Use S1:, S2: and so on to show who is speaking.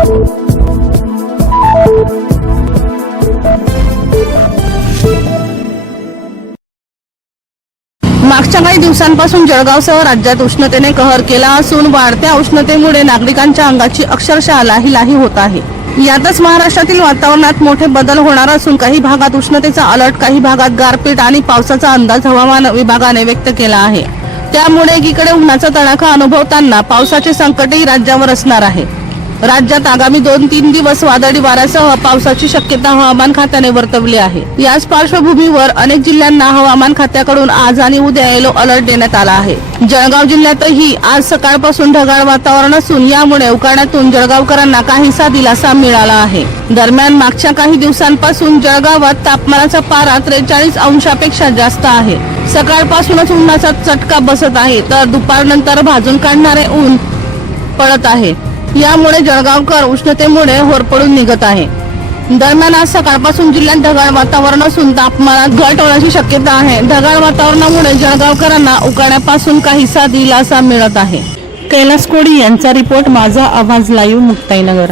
S1: मागच्या काही दिवसांपासून जळगावसह राज्यात उष्णतेने कहर केला असून वाढत्या उष्णतेमुळे नागरिकांच्या अंगाची अक्षरशः लाही लाही होत आहे. यातच महाराष्ट्रातील वातावरणात मोठे बदल होणार असून काही भागात उष्णतेचा अलर्ट काही भागात गारपीट आणि पावसाचा अंदाज हवामान विभागाने व्यक्त केला आहे. त्यामुळे एकीकडे उन्हाचा तडाखा अनुभवताना पावसाचे संकटही राज्यावर असणार आहे. राज्यात आगामी दोन तीन दिवस वादळी वाऱ्यासह पावसाची शक्यता हवामान खात्याने वर्तवली आहे. याच पार्श्वभूमीवर अनेक जिल्ह्यांना हवामान खात्याकडून आज आणि उद्या येलो अलर्ट देण्यात आला आहे. जळगाव जिल्ह्यातही आज सकाळपासून ढगाळ वातावरण असून यामुळे उकाड्यातून जळगावकरांना काहीसा दिलासा मिळाला आहे. दरम्यान मागच्या काही दिवसांपासून जळगावात तापमानाचा पारा त्रेचाळीस अंशापेक्षा जास्त आहे. सकाळपासूनच उन्हाचा चटका बसत आहे तर दुपारनंतर भाजून काढणारे ऊन पडत आहे. यामुळे जळगावकर उष्णतेमुळे होरपडून निघत आहे. दरम्यान आज सकाळपासून जिल्ह्यात ढगाळ वातावरण असून तापमानात घट होण्याची शक्यता आहे. ढगाळ वातावरणामुळे जळगावकरांना उकाड्यापासून काहीसा दिलासा मिळत आहे. कैलास कोडी यांचा रिपोर्ट माझा आवाज लाईव्ह मुक्ताईनगर.